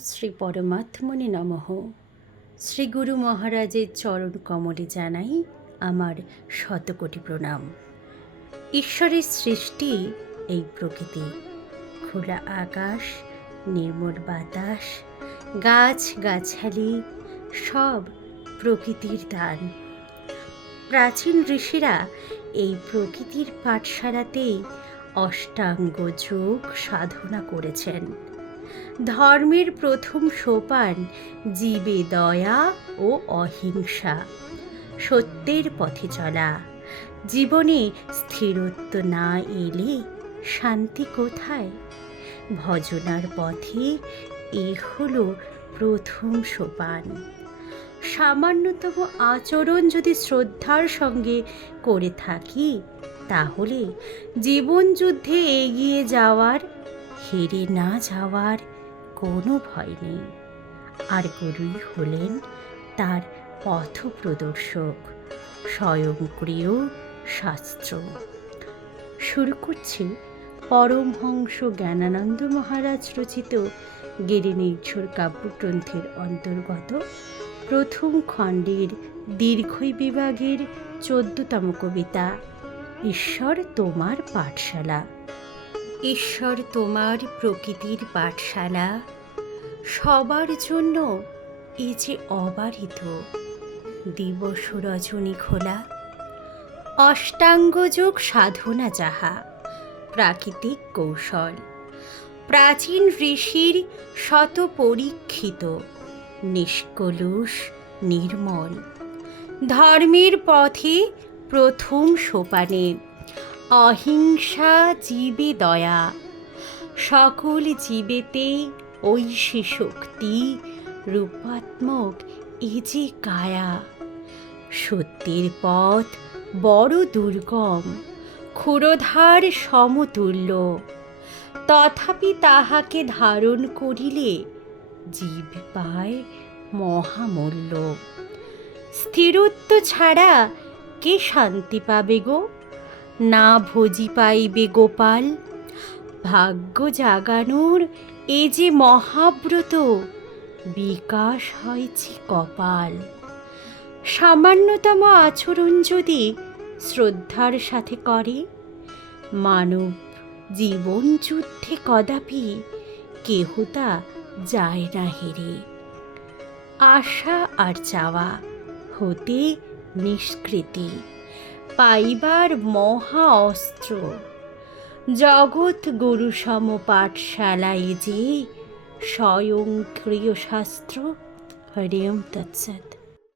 শ্রী পরমাত্মনে নমঃ। শ্রী গুরু মহারাজের চরণ কমলে জানাই আমার শতকোটি প্রণাম। ঈশ্বরের সৃষ্টি এই প্রকৃতি, খোলা আকাশ, নির্মল বাতাস, গাছ গাছালি সব প্রকৃতির দান। প্রাচীন ঋষিরা এই প্রকৃতির পাঠশালাতেই অষ্টাঙ্গ যোগ সাধনা করেছেন। ধর্মের প্রথম সোপান জীবে দয়া ও অহিংসা, সত্যের পথে চলা। জীবনে স্থিরত্ব না এলে শান্তি কোথায়? ভজনার পথে এ হলো প্রথম সোপান। সামান্যতম আচরণ যদি শ্রদ্ধার সঙ্গে করে থাকি, তাহলে জীবন যুদ্ধে এগিয়ে যাওয়ার, হেরে না যাওয়ার কোনো ভয় নেই। আর গুরুই হলেন তার পথপ্রদর্শক, স্বয়ংক্রিয় শাস্ত্র। শুরু করছি পরমহংস জ্ঞানানন্দ মহারাজ রচিত গিরিনির্ঝর কাব্যগ্রন্থের অন্তর্গত প্রথম খণ্ডের দীর্ঘই বিভাগের 14তম কবিতা, ঈশ্বর তোমার পাঠশালা। ঈশ্বর তোমার প্রকৃতির পাঠশালা, সবার জন্য এ যে অবারিত দিবস রজনী খোলা। অষ্টাঙ্গযোগ সাধনা যাহা প্রাকৃতিক কৌশল, প্রাচীন ঋষির শত পরীক্ষিত, নিষ্কলুষ নির্মল। ধর্মের পথে প্রথম সোপানে অহিংসা জীবে দয়া, সকল জীবেতে ঐশী শক্তি, রূপাত্মক এ যে কায়া। সত্যের পথ বড় দুর্গম, ক্ষুরধার সমতুল্য, তথাপি তাহাকে ধারণ করিলে জীব পায় মহামূল্য। স্থিরত্ব ছাড়া কে শান্তি পাবে গো? না ভোজি পাইবে গোপাল। ভাগ্য জাগানোর এ যে মহাব্রত, বিকাশ হয়েছে কপাল। সামান্যতম আচরণ যদি শ্রদ্ধার সাথে করে, মানব জীবন যুদ্ধে কদাপি কেহ তা যায় না হেরে। আশা আর চাওয়া হতে নিষ্কৃতি পাইবার মহা অস্ত্র। জগৎ গুরু সম পাঠশালায় যে স্বয়ংক্রিয় শাস্ত্র। হরি ওম তৎসৎ।